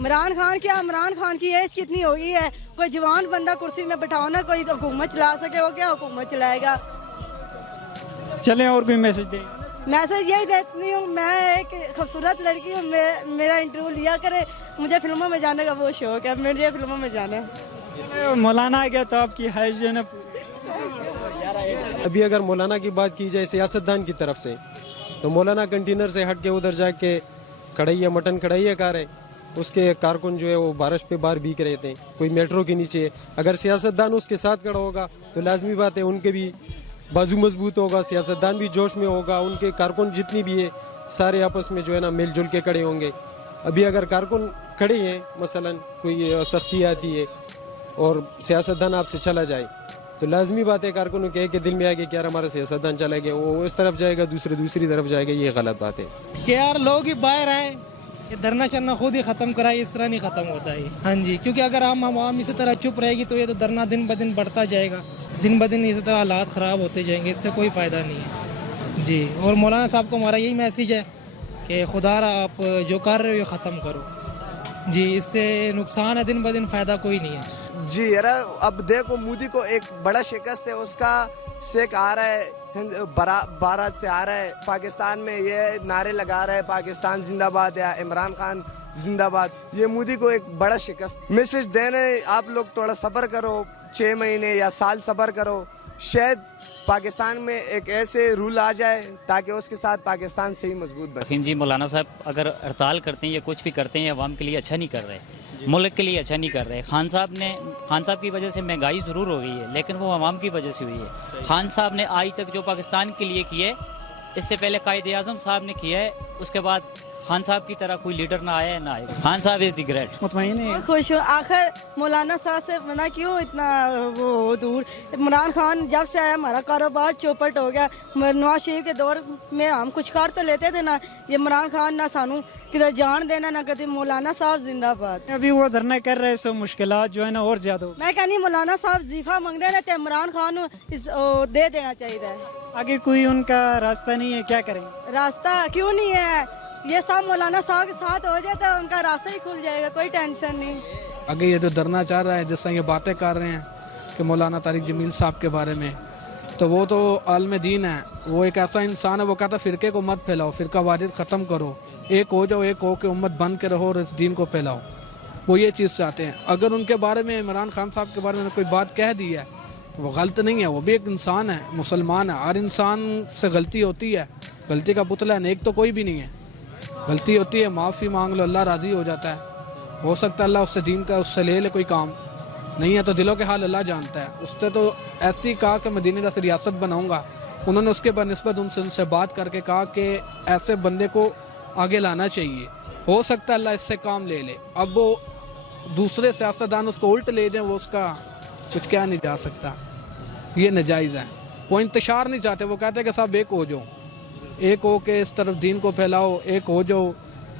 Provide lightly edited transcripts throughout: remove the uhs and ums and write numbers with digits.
عمران خان کیا، عمران خان کی ایج کتنی ہو گئی ہے؟ کوئی جوان بندہ کرسی میں بٹھاؤ نا، کوئی حکومت چلا سکے، وہ کیا حکومت چلائے گا؟ چلیں اور کوئی میسج دیں۔ میسج یہی دیتی ہوں، میں ایک خوبصورت لڑکی ہوں، میرا انٹرویو لیا کرے، مجھے فلموں میں جانے کا بہت شوق ہے، مجھے فلموں میں جانا ہے۔ مولانا آ گیا تو آپ کی خواہش جو ہے نا ابھی اگر مولانا کی بات کی جائے سیاستدان کی طرف سے، تو مولانا کنٹینر سے ہٹ کے ادھر جا کے کڑھائی مٹن کڑھائی کار ہے، اس کے کارکن جو ہے وہ بارش پہ باہر بیک رہے تھے، کوئی میٹرو کے نیچے۔ اگر سیاستدان اس کے ساتھ کھڑا ہوگا تو لازمی بات ہے ان کے بھی بازو مضبوط ہوگا، سیاستدان بھی جوش میں ہوگا، ان کے کارکن جتنی بھی ہے سارے آپس میں جو ہے نا مل جل کے کھڑے ہوں گے۔ ابھی اگر کارکن کھڑے ہیں، مثلا کوئی سختی آتی ہے اور سیاستدان آپ سے چلا جائے تو لازمی بات ہے کارکنوں کے کہ دل میں آئے گا کہ یار ہمارا سیاستدان چلا گیا، وہ اس طرف جائے گا، دوسری طرف جائے گا، یہ غلط بات ہے کہ یار لوگ ہی باہر آئیں، یہ دھرنا چلنا خود ہی ختم کرائے، اس طرح نہیں ختم ہوتا ہے۔ ہاں جی، کیونکہ اگر ہم عوام اسی طرح چپ رہے گی تو یہ تو دھرنا دن بدن بڑھتا جائے گا، دن بدن اسی طرح حالات خراب ہوتے جائیں گے، اس سے کوئی فائدہ نہیں ہے جی۔ اور مولانا صاحب کو ہمارا یہی میسیج ہے کہ خدا را آپ جو کر رہے ہو یہ ختم کرو جی، اس سے نقصان ہے دن بدن، فائدہ کوئی نہیں ہے جی۔ یار اب دیکھو مودی کو ایک بڑا شکست ہے، اس کا سیک آ رہا ہے، بھارت سے آ رہا ہے، پاکستان میں یہ نعرے لگا رہا ہے پاکستان زندہ باد یا عمران خان زندہ باد۔ یہ مودی کو ایک بڑا شکست میسج دینے، آپ لوگ تھوڑا صبر کرو، 6 مہینے یا سال صبر کرو، شاید پاکستان میں ایک ایسے رول آ جائے تاکہ اس کے ساتھ پاکستان سے ہی مضبوط بنے۔ جی مولانا صاحب اگر ہڑتال کرتے ہیں یا کچھ بھی کرتے ہیں، عوام کے لیے اچھا نہیں کر رہے، ملک کے لیے اچھا نہیں کر رہے۔ خان صاحب کی وجہ سے مہنگائی ضرور ہو گئی ہے، لیکن وہ عوام کی وجہ سے ہوئی ہے۔ خان صاحب نے آج تک جو پاکستان کے لیے کیے، اس سے پہلے قائد اعظم صاحب نے کیا ہے، اس کے بعد خان صاحب کی طرح کوئی لیڈر نہ آیا ہے نہ آئے گا۔ خان صاحب از دی گریٹ۔ مطمئن ہے؟ خوش ہوں، آخر مولانا صاحب سے منع کیوں اتنا وہ دور؟ عمران خان جب سے آیا ہمارا کاروبار چوپٹ ہو گیا۔ نواز شریف کے دور میں ہم کچھ کر تو لیتے تھے نا، یہ عمران خان نہ سانو کدھر جان دینا نہ کدھر۔ مولانا صاحب زندہ باد۔ ابھی وہ دھرنا کر رہے سو مشکلات جو ہے نا اور زیادہ ہو۔ میں کہنی مولانا صاحب زیفہ منگ رہے تھے، عمران خان دے دینا چاہیے۔ آگے کوئی ان کا راستہ نہیں ہے، کیا کریں؟ راستہ کیوں نہیں ہے؟ یہ سب مولانا صاحب کے ساتھ ہو جائے تو ان کا راستہ ہی کھل جائے گا، کوئی ٹینشن نہیں۔ اگر یہ جو دھرنا چاہ رہا ہے، جس طرح یہ باتیں کر رہے ہیں کہ مولانا طارق جمیل صاحب کے بارے میں، تو وہ تو عالم دین ہے، وہ ایک ایسا انسان ہے، وہ کہتا ہے فرقے کو مت پھیلاؤ، فرقہ واریت ختم کرو، ایک ہو جاؤ، ایک ہو کے امت بن کے رہو اور اس دین کو پھیلاؤ، وہ یہ چیز چاہتے ہیں۔ اگر ان کے بارے میں عمران خان صاحب کے بارے میں کوئی بات کہہ دی ہے تو وہ غلط نہیں ہے، وہ بھی ایک انسان ہے، مسلمان ہے، ہر انسان سے غلطی ہوتی ہے، غلطی کا پتلا ہے، نیک تو کوئی بھی نہیں ہے، غلطی ہوتی ہے، معافی مانگ لو، اللہ راضی ہو جاتا ہے۔ ہو سکتا ہے اللہ اس سے دین کا اس سے لے لے کوئی کام، نہیں ہے تو دلوں کے حال اللہ جانتا ہے۔ اس نے تو ایسی کہا کہ میں دینی سے ریاست بناؤں گا، انہوں نے اس کے بنسبت ان سے بات کر کے کہا کہ ایسے بندے کو آگے لانا چاہیے، ہو سکتا ہے اللہ اس سے کام لے لے۔ اب وہ دوسرے سیاستدان اس کو الٹ لے دیں، وہ اس کا کچھ کیا نہیں جا سکتا، یہ ناجائز ہے۔ وہ انتشار نہیں چاہتے، وہ کہتے ہیں کہ صاحب ایک ہو جاؤ، ایک ہو کے اس طرف دین کو پھیلاؤ، ایک ہو جاؤ۔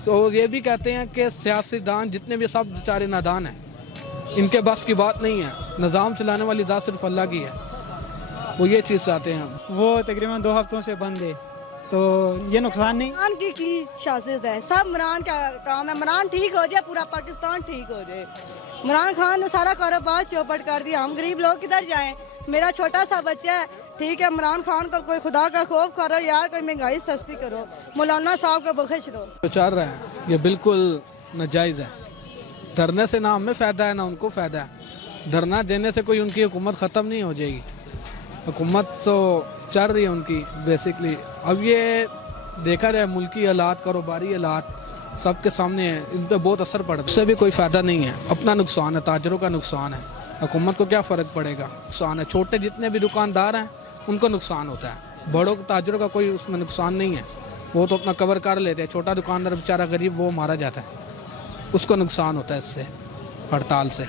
اور یہ بھی کہتے ہیں کہ سیاستدان جتنے بھی سب بیچارے نادان ہیں، ان کے بس کی بات نہیں ہے، نظام چلانے والی ذات صرف اللہ کی ہے، وہ یہ چیز چاہتے ہیں۔ وہ تقریباً 2 ہفتوں سے بند ہے، تو یہ نقصان نہیں؟ عمران کی شاذ ہے، سب عمران کا کام ہے، عمران ٹھیک ہو جائے پورا پاکستان ٹھیک ہو جائے۔ عمران خان نے سارا کاروبار چوپٹ کر دیا، ہم غریب لوگ کدھر جائیں؟ میرا چھوٹا سا بچہ ہے، ٹھیک ہے، عمران خان کو کوئی خدا کا خوف کرو یار، کوئی مہنگائی سستی کرو، مولانا صاحب کو بخش دو۔ جو چاہ رہے ہیں یہ بالکل ناجائز ہے، دھرنے سے نہ ہمیں فائدہ ہے نہ ان کو فائدہ ہے، دھرنا دینے سے کوئی ان کی حکومت ختم نہیں ہو جائے گی، حکومت تو چل رہی ہے ان کی بیسکلی۔ اب یہ دیکھا جائے ملکی حالات، کاروباری حالات سب کے سامنے ہیں، ان پہ بہت اثر پڑتا ہے، اس سے بھی کوئی فائدہ نہیں ہے، اپنا نقصان ہے، تاجروں کا نقصان ہے، حکومت کو کیا فرق پڑے گا، نقصان ہے۔ چھوٹے جتنے بھی دکاندار ہیں ان کو نقصان ہوتا ہے، بڑوں تاجروں کا کوئی اس میں نقصان نہیں ہے، وہ تو اپنا کور کر لیتے ہیں۔ چھوٹا دکاندار بیچارہ غریب وہ مارا جاتا ہے، اس کو نقصان ہوتا ہے اس سے، ہڑتال سے۔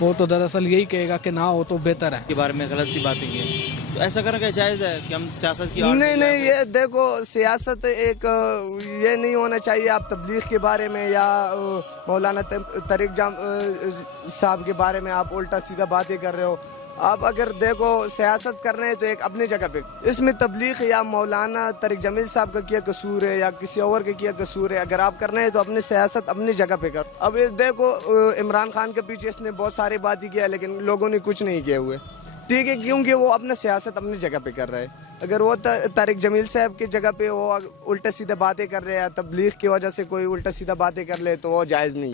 وہ تو دراصل یہی کہے گا کہ نہ ہو تو بہتر ہے۔ کے بارے میں غلط سی باتیں کی ہیں، تو ایسا کرنا کیا جائز ہے کہ ہم سیاست کی نہیں، یہ دیکھو سیاست ایک یہ نہیں ہونا چاہیے آپ تبلیغ کے بارے میں یا مولانا طارق صاحب کے بارے میں آپ الٹا سیدھا باتیں کر رہے ہو۔ آپ اگر دیکھو سیاست کر رہے ہیں تو ایک اپنی جگہ پہ، اس میں تبلیغ یا مولانا طارق جمیل صاحب کا کیا قصور ہے یا کسی اور کا کیا قصور ہے؟ اگر آپ کر رہے ہیں تو اپنی سیاست اپنی جگہ پہ کر. اب دیکھو عمران خان کے پیچھے اس نے بہت ساری باتیں کیا لیکن لوگوں نے کچھ نہیں کیے ہوئے، ٹھیک ہے، کیونکہ وہ اپنا سیاست اپنی جگہ پہ کر رہے ہیں. اگر وہ طارق جمیل صاحب کی جگہ پہ وہ الٹا سیدھا باتیں کر رہے ہیں، تبلیغ کی وجہ سے کوئی الٹا سیدھا باتیں کر لے تو وہ جائز نہیں.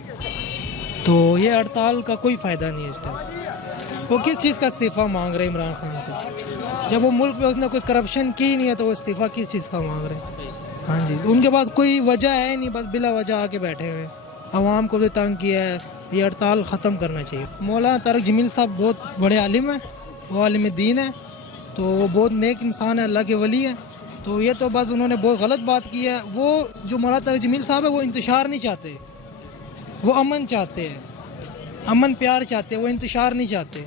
تو یہ ہڑتال کا کوئی فائدہ نہیں ہے اس ٹائم. وہ کس چیز کا استعفیٰ مانگ رہے ہیں عمران خان سے؟ جب وہ ملک میں اس نے کوئی کرپشن کی ہی نہیں ہے تو وہ استعفیٰ کس چیز کا مانگ رہے ہیں؟ ہاں جی، ان کے پاس کوئی وجہ ہے نہیں، بس بلا وجہ آ کے بیٹھے ہوئے. عوام کو بھی تنگ کیا ہے. یہ ہڑتال ختم کرنا چاہیے. مولانا طارق جمیل صاحب بہت بڑے عالم ہیں، وہ عالم دین ہیں، تو وہ بہت نیک انسان ہے، اللہ کے ولی ہیں. تو یہ تو بس انہوں نے بہت غلط بات کی ہے. وہ جو مولانا طارق جمیل صاحب ہے وہ انتشار نہیں چاہتے، وہ امن چاہتے ہیں، امن پیار چاہتے ہیں، وہ انتشار نہیں چاہتے.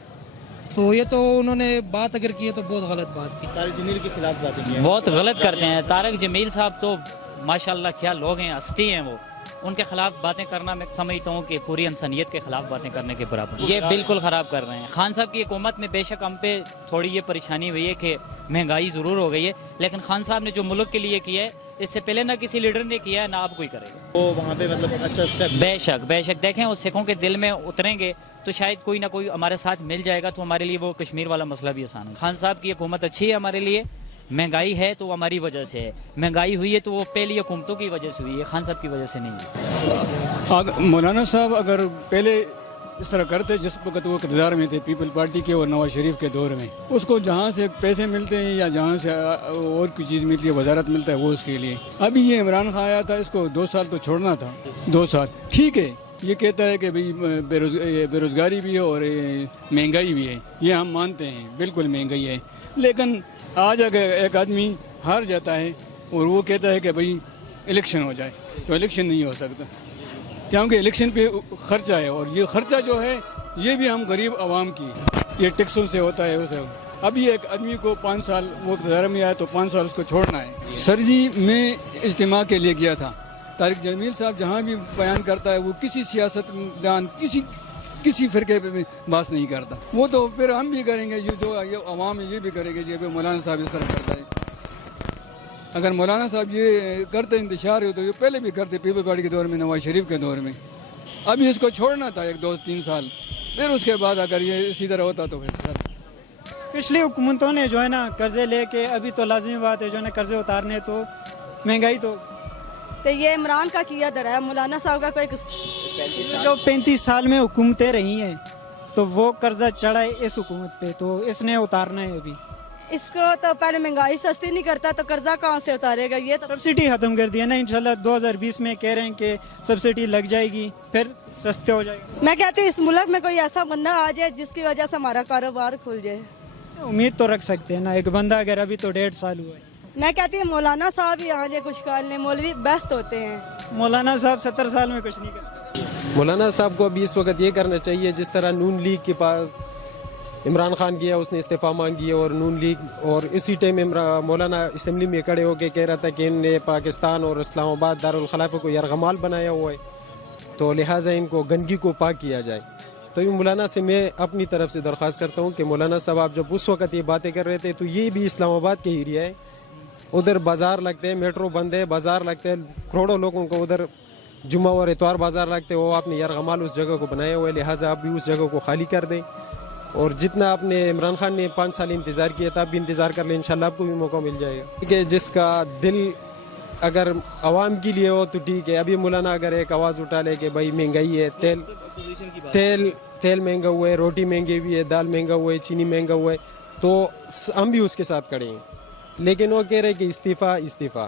تو یہ تو انہوں نے بات اگر کی ہے تو بہت غلط بات کی. طارق جمیل کے خلاف باتیں کی ہیں. بہت غلط کرتے ہیں. طارق جمیل صاحب تو ماشاءاللہ کیا لوگ ہیں، ہستی ہیں. وہ ان کے خلاف باتیں کرنا میں سمجھتا ہوں کہ پوری انسانیت کے خلاف باتیں کرنے کے برابر. یہ بالکل خراب کر رہے ہیں. خان صاحب کی حکومت میں بے شک ہم پہ تھوڑی یہ پریشانی ہوئی ہے کہ مہنگائی ضرور ہو گئی ہے، لیکن خان صاحب نے جو ملک کے لیے کیا ہے اس سے پہلے نہ کسی لیڈر نے کیا ہے نہ اب کوئی کرے گا. وہ وہاں پہ مطلب اچھا اسٹیپ. بے شک دیکھیں اس سکھوں کے دل میں اتریں گے تو شاید کوئی نہ کوئی ہمارے ساتھ مل جائے گا تو ہمارے لیے وہ کشمیر والا مسئلہ بھی آسان ہے. خان صاحب کی حکومت اچھی ہے ہمارے لیے. مہنگائی ہے تو وہ ہماری وجہ سے ہے. مہنگائی ہوئی ہے تو وہ پہلی حکومتوں کی وجہ سے ہوئی ہے، خان صاحب کی وجہ سے نہیں ہے. مولانا صاحب اگر پہلے اس طرح کرتے جس وقت وہ اقتدار میں تھے پیپل پارٹی کے اور نواز شریف کے دور میں، اس کو جہاں سے پیسے ملتے ہیں یا جہاں سے اور کوئی چیز ملتی ہے، وزارت ملتا ہے، وہ اس کے لیے. ابھی یہ عمران خان آیا تھا، اس کو 2 سال تو چھوڑنا تھا. 2 سال ٹھیک ہے، یہ کہتا ہے کہ بھئی بے روزگاری بھی ہے اور مہنگائی بھی ہے، یہ ہم مانتے ہیں، بالکل مہنگائی ہے. لیکن آج اگر ایک آدمی ہار جاتا ہے اور وہ کہتا ہے کہ بھئی الیکشن ہو جائے، تو الیکشن نہیں ہو سکتا، کیونکہ الیکشن پہ خرچہ ہے، اور یہ خرچہ جو ہے یہ بھی ہم غریب عوام کی، یہ ٹیکسوں سے ہوتا ہے. اسے ابھی ایک آدمی کو 5 سال وہ اقتدار میں آیا تو 5 سال اس کو چھوڑنا ہے. سر جی میں اجتماع کے لیے گیا تھا. طارق جمیل صاحب جہاں بھی بیان کرتا ہے وہ کسی سیاست دان کسی فرقے پہ بات نہیں کرتا. وہ تو پھر ہم بھی کریں گے، جو عوام ہے یہ بھی کریں گے. جب مولانا صاحب اس طرح کرتا ہے، اگر مولانا صاحب یہ کرتے انتشار ہو تو یہ پہلے بھی کرتے پیپل پارٹی کے دور میں، نواز شریف کے دور میں. ابھی اس کو چھوڑنا تھا 1-2-3 سال، پھر اس کے بعد اگر یہ اسی طرح ہوتا تو پھر سر. پچھلی حکومتوں نے جو ہے نا قرضے لے کے، ابھی تو لازمی بات ہے جو ہے نا قرضے اتارنے، تو مہنگائی تو یہ عمران کا کیا در ہے، مولانا صاحب کا کوئی جو 35 سال میں حکومتیں رہی ہیں تو وہ قرضہ چڑھا ہے اس حکومت پہ، تو اس نے اتارنا ہے. ابھی اس کو تو پہلے مہنگائی سستی نہیں کرتا تو قرضہ کہاں سے اتارے گا؟ یہ تو سبسڈی ختم کر دیا نا، انشاءاللہ 2020 میں کہہ رہے ہیں کہ سبسڈی لگ جائے گی، پھر سستے ہو جائے گا. میں کہتی ہوں اس ملک میں کوئی ایسا بندہ آ جائے جس کی وجہ سے ہمارا کاروبار کھل جائے. امید تو رکھ سکتے ہیں نا ایک بندہ، اگر ابھی تو 1.5 سال ہوا ہے. میں کہتی ہوں مولانا صاحب ہی آ جائے کچھ کر لیں، مولوی بیسٹ ہوتے ہیں. مولانا صاحب 70 سال میں کچھ نہیں کر سکتے. مولانا صاحب کو ابھی اس وقت یہ کرنا چاہیے جس طرح نون لیگ کے پاس عمران خان گیا، اس نے استعفیٰ مانگی، اور نون لیگ، اور اسی ٹائم مولانا اسمبلی میں کھڑے ہو کے کہہ رہا تھا کہ ان نے پاکستان اور اسلام آباد دارالخلافہ کو یرغمال بنایا ہوا ہے، تو لہٰذا ان کو گندگی کو پاک کیا جائے. تو یہ مولانا سے میں اپنی طرف سے درخواست کرتا ہوں کہ مولانا صاحب آپ جب اس وقت یہ باتیں کر رہے تھے تو یہ بھی اسلام آباد کے ایریا ہے، ادھر بازار لگتے ہیں، میٹرو بند ہے، بازار لگتے ہیں، کروڑوں لوگوں کو ادھر جمعہ اور اتوار بازار لگتے ہیں. وہ آپ نے یرغمال اس جگہ کو بنایا ہوا ہے، لہٰذا آپ بھی اس جگہ کو خالی کر دیں. اور جتنا آپ نے عمران خان نے 5 سال انتظار کیا تھا، آپ بھی انتظار کر لیں، انشاءاللہ آپ کو بھی موقع مل جائے گا. ٹھیک ہے، جس کا دل اگر عوام کے لیے ہو تو ٹھیک ہے. ابھی مولانا اگر ایک آواز اٹھا لے کہ بھائی مہنگائی ہے، تیل مہنگا ہوا ہے، روٹی مہنگی ہوئی ہے، دال مہنگا ہوا ہے، چینی مہنگا ہوا ہے، تو ہم بھی اس کے ساتھ کھڑے ہیں. لیکن وہ کہہ رہے کہ استعفیٰ.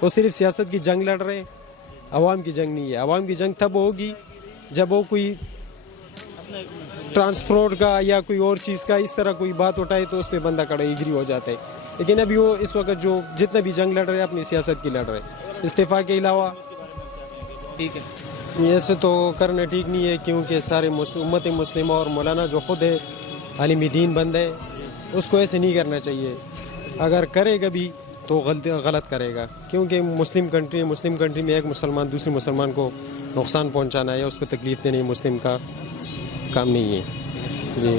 وہ صرف سیاست کی جنگ لڑ رہے ہیں، عوام کی جنگ نہیں ہے. عوام کی جنگ تب ہوگی جب وہ کوئی ٹرانسپورٹ کا یا کوئی اور چیز کا اس طرح کوئی بات اٹھائے تو اس پہ بندہ کڑا ایگری ہو جاتا ہے. لیکن ابھی وہ اس وقت جو جتنا بھی جنگ لڑ رہے ہیں اپنی سیاست کی لڑ رہے ہیں. استعفیٰ کے علاوہ ٹھیک ہے، ایسے تو کرنا ٹھیک نہیں ہے، کیونکہ سارے امت مسلمہ اور مولانا جو خود ہے عالم دین بندہ ہے، اس کو ایسے نہیں کرنا چاہیے. اگر کرے گا بھی تو غلط کرے گا، کیونکہ مسلم کنٹری میں ایک مسلمان دوسرے مسلمان کو نقصان پہنچانا ہے یا اس کو تکلیف دینا مسلم کا کام نہیں ہے. جی